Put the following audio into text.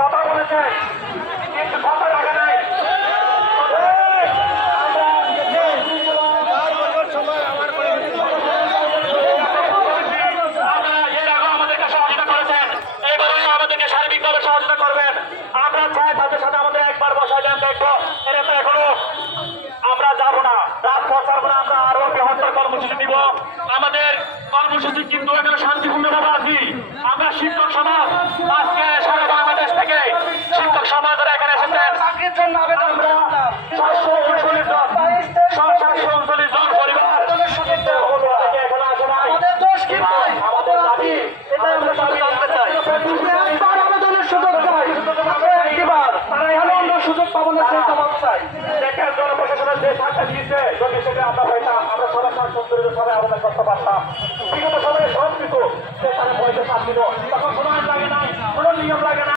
কথা বলেছে কিন্তু কথা রাখে নাই। সার্বিকভাবে সহযোগিতা করবেন। আমরা চাই তাদের সাথে আমাদের একবার বসায় দেন, দেখবো এটা তো এখনো আমরা যাবো না, রাত পৌঁছাবো না, আমরা আরো বৃহত্তর কর্মসূচি দিব। আমাদের কর্মসূচি কিন্তু এখানে শান্তিপূর্ণভাবে আছি। আমরা শিক্ষক সমাজ আজকে সারা বাংলাদেশ থেকে শিক্ষক সমাজের এখানে এসেছেন চাকরির জন্য আবেদন। আমরা 739 জন 739 জন পরিবার এখন আসে নাই। আমাদের দোষ কি ভাই? আমাদের দাবি এটা আমরা জানতে চাই। একবার আবেদনের সুযোগ চাই, একবার তারা এখানে অন্য সুযোগ পাবো না, সেই জবাব চাই। দেখেন জনপ্রশাসনের যে টাকা দিয়েছে, যদি সেটা আমরা পাইতাম, আমরা সবাই 739 সবাই আবেদন করতে পারতাম। বিগত সময়ে সব কিছু সেখানে পয়সা চাপ দিল।